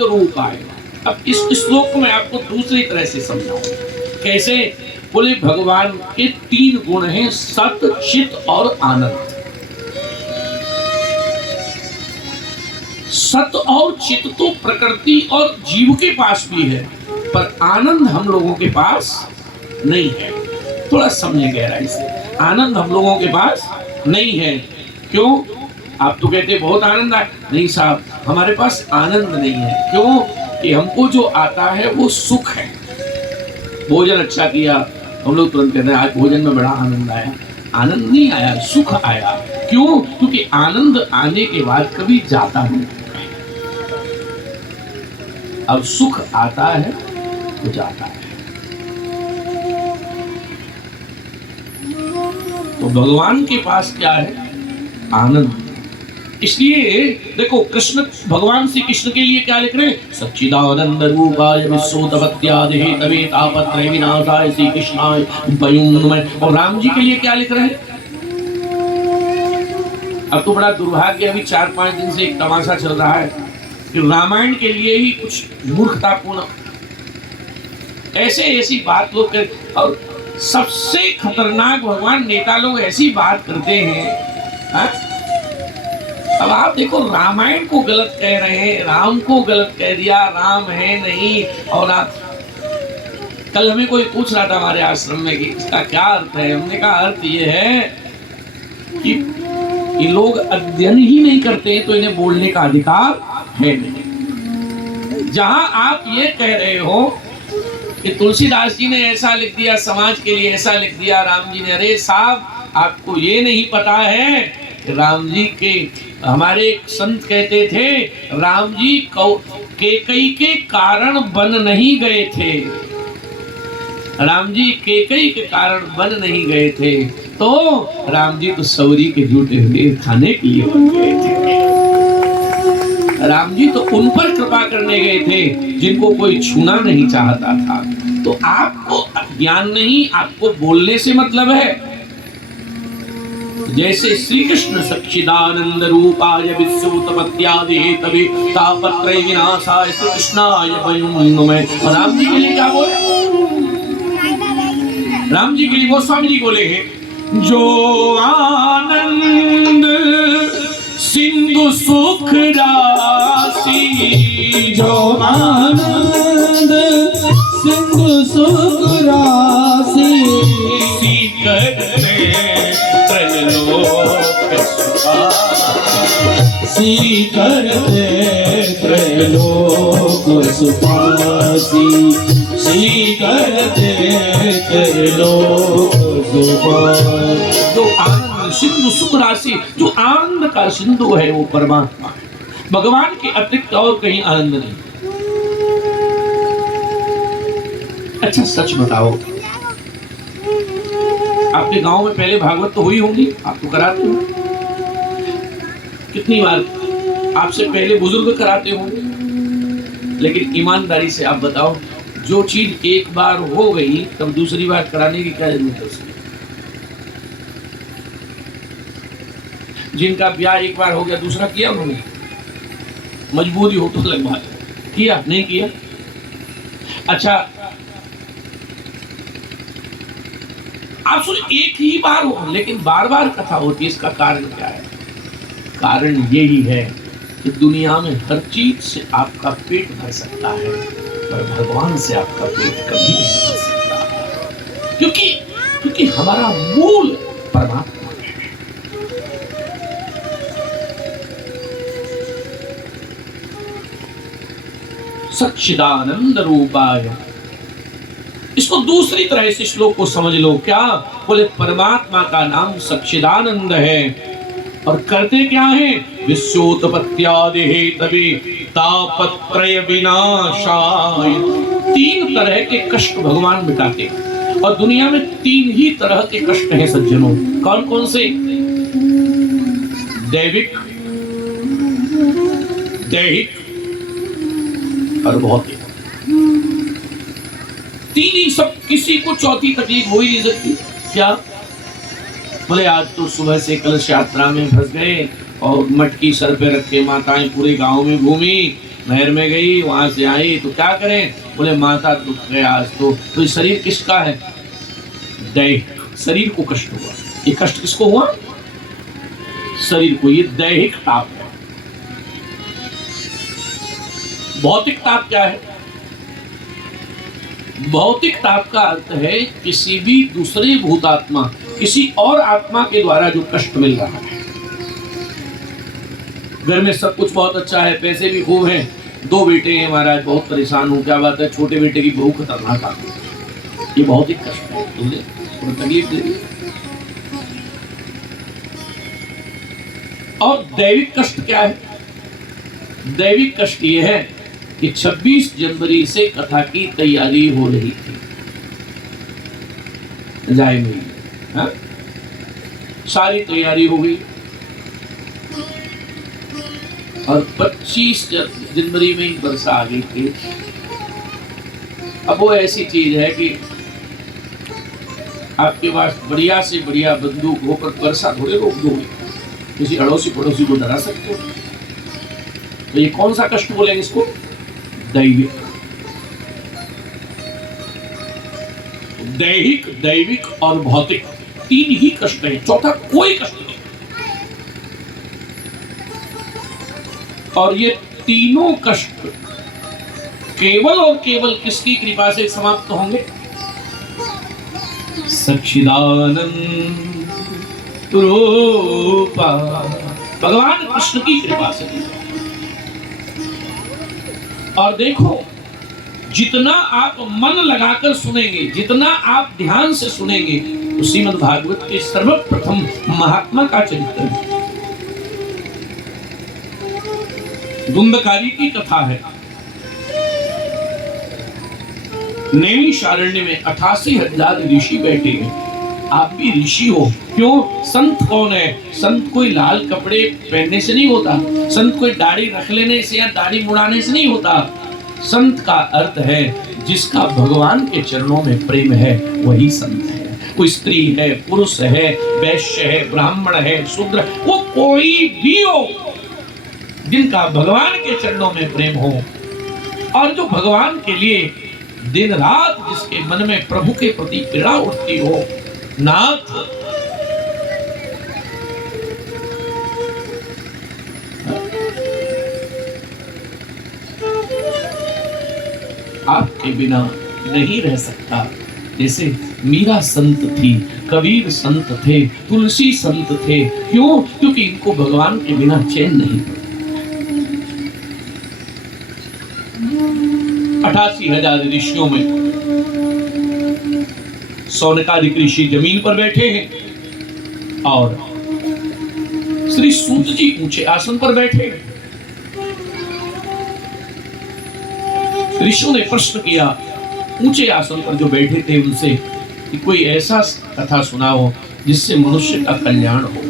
आनंद रूपाय। अब इस श्लोक को मैं आपको दूसरी तरह से समझाऊं। कैसे? बोले भगवान के 3 गुण हैं, सत, चित और आनंद। सत और चित तो प्रकृति और जीव के पास भी है, पर आनंद हम लोगों के पास नहीं है। थोड़ा समझे गहराई से, आनंद हम लोगों के पास नहीं है। क्यों? आप तो कहते बहुत आनंद है। नहीं साहब, हमारे पास आनंद नहीं है। क्यों? कि हमको जो आता है वो सुख है। भोजन अच्छा किया, हम लोग तुरंत कहते हैं आज भोजन में बड़ा आनंद आया। आनंद नहीं आया, सुख आया। क्यों? क्योंकि आनंद आने के बाद कभी जाता नहीं। अब सुख आता है तो जाता है। तो भगवान के पास क्या है? आनंद। इसलिए देखो, कृष्ण, भगवान श्री कृष्ण के लिए क्या लिख रहे हैं? सच्चिदानंद रूपाय विश्वोत्पत्त्यादिहे तवे तापत्रय विनाशाय श्री कृष्णाय वयं नमः। और राम जी के लिए क्या लिख रहे हैं? अब तो बड़ा दुर्भाग्य, अभी 4-5 दिन से एक तमाशा चल रहा है कि रामायण के लिए ही कुछ मूर्खतापूर्ण ऐसी बात लोग कर, और सबसे खतरनाक भगवान नेता लोग ऐसी बात करते हैं। हा? अब आप देखो, रामायण को गलत कह रहे हैं, राम को गलत कह दिया, राम है नहीं। और आप, कल हमें कोई पूछ रहा था हमारे आश्रम में कि इसका क्या अर्थ है। हमने कहा अर्थ ये है कि ये लोग अध्ययन ही नहीं करते तो इन्हें बोलने का अधिकार है नहीं। जहां आप ये कह रहे हो कि तुलसीदास जी ने ऐसा लिख दिया, समाज के लिए ऐसा लिख दिया राम जी ने, अरे साहब, आपको ये नहीं पता है कि राम जी के, हमारे एक संत कहते थे, राम जी कैकई के कारण वन नहीं गए थे। राम जी कैकई के कारण वन नहीं गए थे, तो राम जी तो सौरी के जूटे हुए खाने के लिए बन गए थे। राम जी तो उन पर कृपा करने गए थे जिनको कोई छूना नहीं चाहता था। तो आपको ज्ञान नहीं, आपको बोलने से मतलब है। जैसे श्री कृष्ण सच्चिदानंद रूपाय विश्वोत्पत्त्यादिहे तवे तापत्रय विनाशाय श्री कृष्णाय वयं नमः। और राम जी के लिए क्या बोले? राम जी के लिए गोस्वामी जी बोले हैं, जो आनंद सिंधु सुख राशि, जो आनंद सिंधु सुख राशि, सी करते त्रैलोक सुखासी, सी करते त्रैलोक सुखासी। जो आनंद सिंधु सुख राशि, जो आनंद का सिंधु है वो परमात्मा है। भगवान के अतिरिक्त और कहीं आनंद नहीं। अच्छा सच बताओ, आपके गांव में पहले भागवत तो हुई होगी, आप तो कराते हो। कितनी बार आपसे पहले बुजुर्ग कराते होंगे, लेकिन ईमानदारी से आप बताओ, जो चीज एक बार हो गई तब दूसरी बार कराने की क्या जरूरत है उसकी? जिनका ब्याह एक बार हो गया, दूसरा किया उन्होंने? मजबूरी हो तो अलग बात है, किया नहीं किया। अच्छा आप सुन, एक ही बार हो लेकिन बार बार कथा होती है, इसका कारण क्या है? कारण यही है कि दुनिया में हर चीज से आपका पेट भर सकता है, पर भगवान से आपका पेट कभी नहीं भर सकता। क्योंकि हमारा मूल परमात्मा है। सच्चिदानंद रूपाय। इसको दूसरी तरह से श्लोक को समझ लो। क्या बोले? परमात्मा का नाम सच्चिदानंद है, और करते क्या है? विश्वोत्पत्त्यादिहे तवे तापत्रय विनाशाय। 3 तरह के कष्ट भगवान मिटाते हैं, और दुनिया में 3 ही तरह के कष्ट हैं सज्जनों। कौन कौन से? दैविक, दैहिक और भौतिक। 3 ही, सब, किसी को चौथी तकलीफ हो ही नहीं सकती। क्या बोले? आज तो सुबह से कलश यात्रा में फंस गए और मटकी सर पे रख के माताएं पूरे गांव में घूमी, नहर में गई, वहां से आई तो क्या करें, बोले माता दुख गया आज तो ये शरीर किसका है? दैहिक, शरीर को कष्ट हुआ। ये कष्ट किसको हुआ? शरीर को। ये दैहिक ताप है। भौतिक ताप क्या है? भौतिक ताप का अर्थ है किसी भी दूसरे भूतात्मा, किसी और आत्मा के द्वारा जो कष्ट मिल रहा है। घर में सब कुछ बहुत अच्छा है, पैसे भी खूब हैं, 2 बेटे हैं महाराज, बहुत परेशान हूं, क्या बात है, छोटे बेटे की बहू खतरनाक आ गई। ये भौतिक कष्ट है, थोड़ी तकलीफ दे रही है। और दैविक कष्ट क्या है? दैविक कष्ट ये है कि 26 जनवरी से कथा की तैयारी हो रही थी, जाए मेरी, हाँ? सारी तैयारी हो गई और 25 जनवरी में ही वर्षा आ गई थी। अब वो ऐसी चीज है कि आपके पास बढ़िया से बढ़िया बंदूक होकर वर्षा थोड़े रोक दोगे, किसी अड़ोसी पड़ोसी को डरा सकते हो। तो ये कौन सा कष्ट बोलेंगे इसको? दैविक। दैहिक, दैविक और भौतिक, 3 ही कष्ट है, चौथा कोई कष्ट नहीं। और ये तीनों कष्ट केवल और केवल किसकी कृपा से समाप्त होंगे? सच्चिदानंद रूपा भगवान कृष्ण की कृपा से। और देखो, जितना आप मन लगाकर सुनेंगे, जितना आप ध्यान से सुनेंगे, तो श्रीमद् भागवत के सर्वप्रथम महात्मा का चरित्र है। धुंधकारी की कथा है। नैमिषारण्य में 88,000 ऋषि बैठे हैं। आप भी ऋषि हो। क्यों? संत कौन है? संत कोई लाल कपड़े पहनने से नहीं होता, संत कोई दाढ़ी रख लेने से या दाढ़ी मुड़ाने से नहीं होता। संत का अर्थ है जिसका भगवान के चरणों में प्रेम है, वही संत है। कोई स्त्री है, पुरुष है, वैश्य है, ब्राह्मण है, शूद्र, वो कोई भी हो, जिनका भगवान के चरणों में प्रेम हो और जो भगवान के लिए दिन रात जिसके मन में प्रभु के प्रति पीड़ा उठती हो, नाथ आपके बिना नहीं रह सकता। जैसे मीरा संत थी, कबीर संत थे, तुलसी संत थे। क्यों? क्योंकि इनको भगवान के बिना चैन नहीं पड़ता। 88,000 ऋषियों में सौनकादिक ऋषि जमीन पर बैठे हैं और श्री सूत जी ऊंचे आसन पर बैठे हैं। ऋषियों ने प्रश्न किया ऊंचे आसन पर जो बैठे थे उनसे कि कोई ऐसा कथा सुनाओ जिससे मनुष्य का कल्याण हो।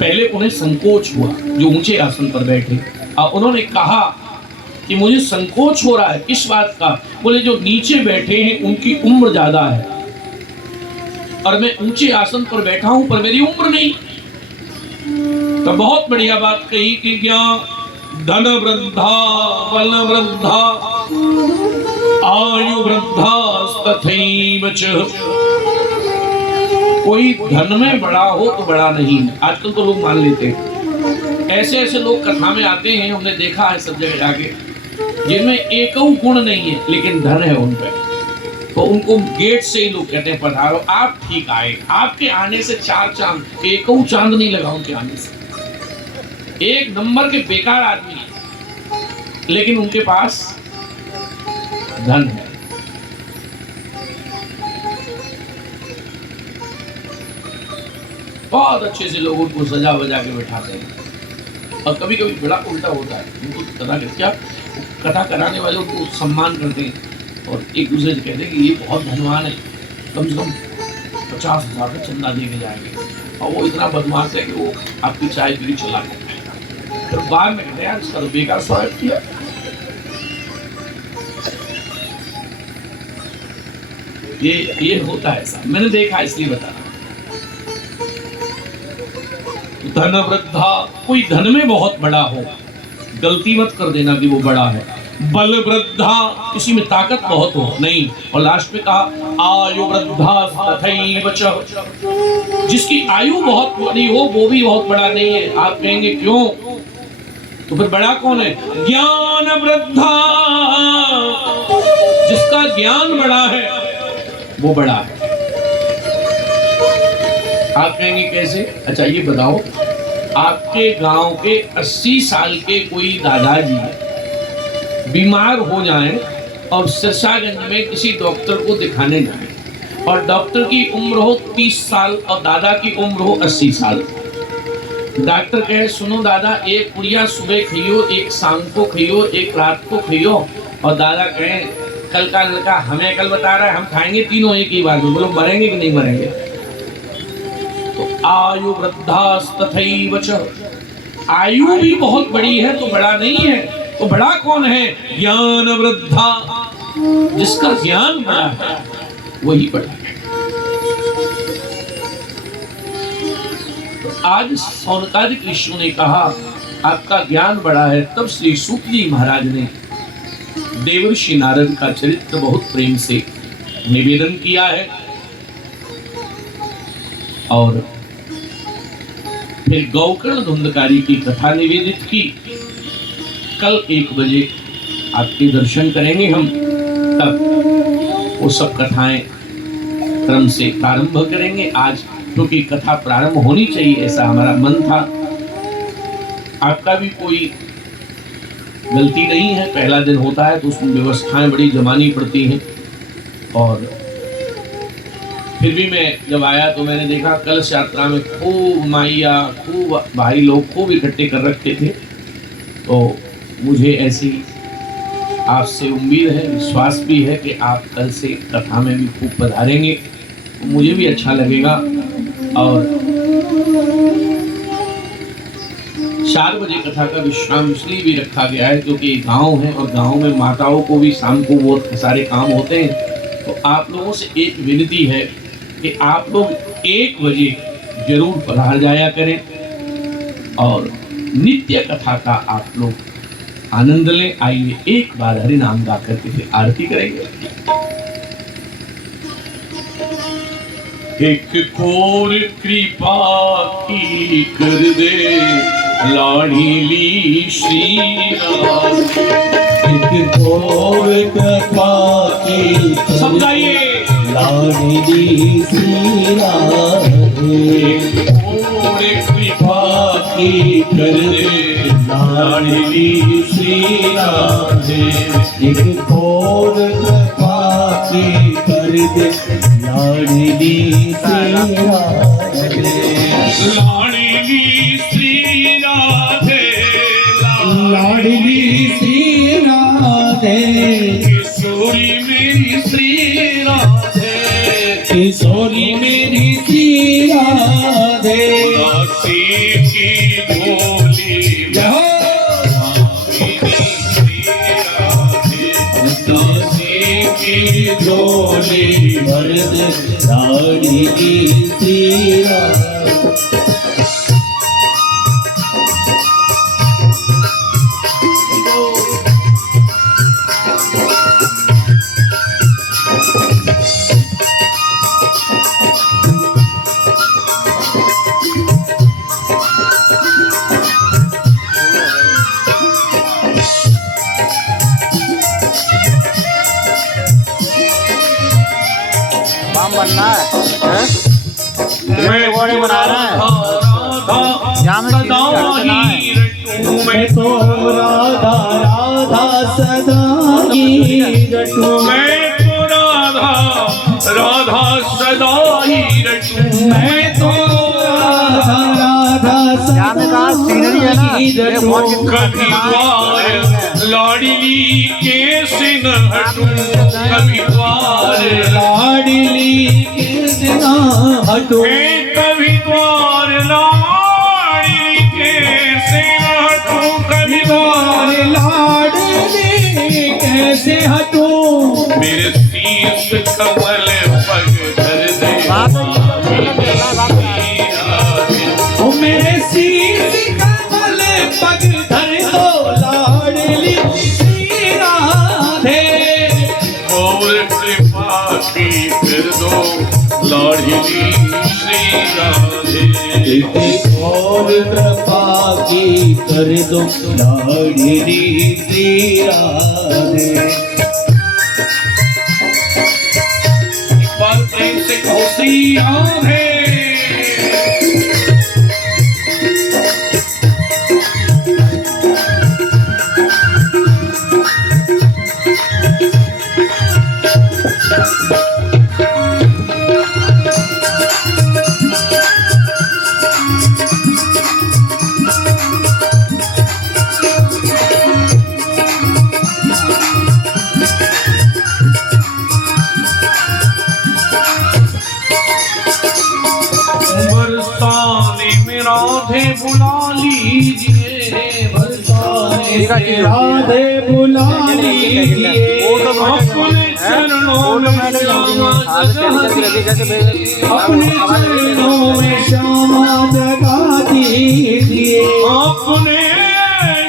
पहले उन्हें संकोच हुआ जो ऊंचे आसन पर बैठे, और उन्होंने कहा कि मुझे संकोच हो रहा है। किस बात का? बोले जो नीचे बैठे हैं उनकी उम्र ज्यादा है और मैं ऊंचे आसन पर बैठा हूं पर मेरी उम्र नहीं। तो बहुत बढ़िया बात कही कि क्या धन वृद्धा बल वृद्धा आयु वृद्धा तथैव च। कोई धन में बड़ा हो तो बड़ा नहीं। आजकल तो लोग मान लेते हैं, ऐसे ऐसे लोग कथा में आते हैं, हमने देखा है सब जगह जाके, जिनमें एक गुण नहीं है लेकिन धन है उन पे, तो उनको गेट से ही लोग कहते हैं पधारो, आप ठीक आए। आपके आने से 4 चांद, एक चांद नहीं लगा उनके आने से। एक नंबर के बेकार आदमी है लेकिन उनके पास धन है। बहुत अच्छे से लोग उनको सजा बजा के बैठाते हैं। और कभी कभी बड़ा उल्टा होता है, उनको कथा कराने वाले उनको सम्मान करते हैं और एक दूसरे से कहते हैं कि ये बहुत धनवान है, कम से कम 50,000 का चंदा दे के जाएंगे, और वो इतना बदमाश है कि वो आपकी चाय पीली चला के फिर बाद में कहते हैं यार इसका तो बेकार स्वागत किया। ये होता है ऐसा, मैंने देखा इसलिए बता रहा। धन वृद्धा, कोई धन में बहुत बड़ा हो, गलती मत कर देना कि वो बड़ा है। बल वृद्धा, किसी में ताकत बहुत हो नहीं। और लास्ट में कहा आयु वृद्धा तथैव च, जिसकी आयु बहुत बड़ी हो वो भी बहुत बड़ा नहीं है। आप कहेंगे क्यों? तो फिर बड़ा कौन है? ज्ञान वृद्धा, जिसका ज्ञान बड़ा है वो बड़ा है। आप कहेंगे कैसे? अच्छा ये बताओ, आपके गांव के 80 साल के कोई दादाजी बीमार हो जाएं और सिरसागंज में किसी डॉक्टर को दिखाने जाएं और डॉक्टर की उम्र हो 30 साल और दादा की उम्र हो 80 साल। डॉक्टर कहे सुनो दादा, एक पुड़िया सुबह खाइयो, एक शाम को खाइयो, एक रात को खाइयो। और दादा कहे कल का लड़का हमें कल बता रहा है हम खाएंगे तीनों एक ही बार में, बोलो मरेंगे कि नहीं मरेंगे? तो आयु वृद्धास्तथैव च, आयु भी बहुत बड़ी है तो बड़ा नहीं है। तो बड़ा कौन है? ज्ञान वृद्धा, जिसका ज्ञान बड़ा है वही बड़ा है। तो आज सौनकादिक ऋषियों ने कहा आपका ज्ञान बड़ा है, तब श्री सूत जी महाराज ने देवर्षि नारद का चरित्र बहुत प्रेम से निवेदन किया है। और फिर गौकर्ण धुंधकारी की कथा निवेदित की। कल 1 बजे आपके दर्शन करेंगे हम, तब वो सब कथाएं क्रम से प्रारंभ करेंगे। आज क्योंकि कथा प्रारंभ होनी चाहिए ऐसा हमारा मन था। आपका भी कोई गलती नहीं है, पहला दिन होता है तो उसमें व्यवस्थाएं बड़ी जमानी पड़ती हैं। और फिर भी मैं जब आया तो मैंने देखा कलश यात्रा में खूब माइया, खूब भाई लोग खूब इकट्ठे कर रखे थे। तो मुझे ऐसी आपसे उम्मीद है, विश्वास भी है कि आप कल से कथा में भी खूब पधारेंगे, तो मुझे भी अच्छा लगेगा। और 4 बजे कथा का विश्राम इसलिए भी रखा गया है क्योंकि गांव है और गांव में माताओं को भी शाम को बहुत सारे काम होते हैं। तो आप लोगों से एक विनती है कि आप लोग 1 बजे जरूर पधार जाया करें और नित्य कथा का आप लोग आनंद लें। आइए एक बार हरि नाम गा करके फिर आरती करेंगे। एक खोर कृपा की कर दे लाडली श्री राम, एक खोर कृपा की समझाइए लाडली श्री राधे, एक खोर कृपा की कर दे लाडली श्री राधे, एक खोर कृपा की कर दे लाडली श्री राधे, लाडली श्री राधे, लाडली श्री राधे, किशोरी मेरी श्री राधे, किशोरी मेरी श्री राधे, दासी की भोली की झोली भरद लाडली श्री राधे। बनना है, मैं बना रहा है। मैं तो राधा राधा सदा ही रटूं, मैं तो राधा राधा सदा ही रटूं, मैं तो राधा राधा सदा ही रटूं, कभी द्वार लाडली कैसे न हटूं, कभी द्वार लाडली कैसे न हटूं, कभी द्वार लाडली कैसे न हटूं, कभी द्वार लाडली कैसे हटूं, मेरे शीश कमल पग धर दे, ओ मेरे शीश कमल पग धर दो दो लाडली श्री राधे। एक और कृपा की कर दो लाडली श्री राधे। एक बार प्रेम से कहो श्री राधे। बरसाने में राधे बुला लीजिए, बरसाने में राधे बुला लीजिए। अपने चरणों में श्यामा जगा दीजिए, अपने चरणों में श्यामा जगा दीजिए। अपने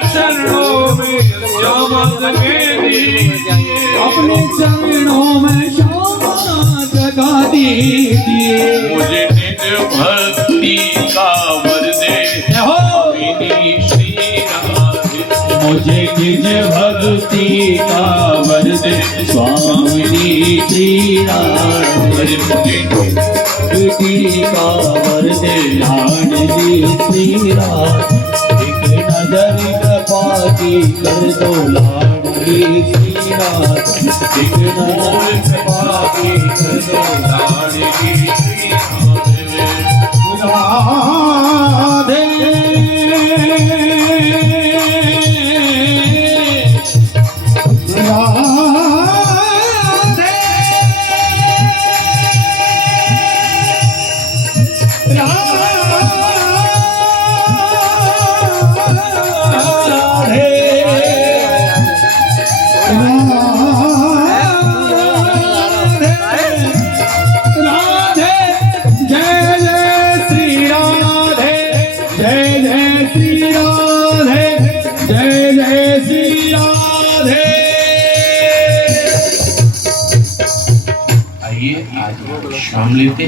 चरणों में श्यामा जगा दीजिए, अपने चरणों में श्यामा जगा दीजिए। मुझे निज भक्ति का वर दे स्वामिनी श्री राधे। मुझे निज भक्ति का वर दे स्वामिनी श्री राधे। भक्ति का वर दे लाडली श्री राधे। एक नजर कृपा की कर दो लाडली श्री राधे। एक नजर कृपा की कर दो लाडली श्री राधे। आइए आज विश्राम लेते हैं।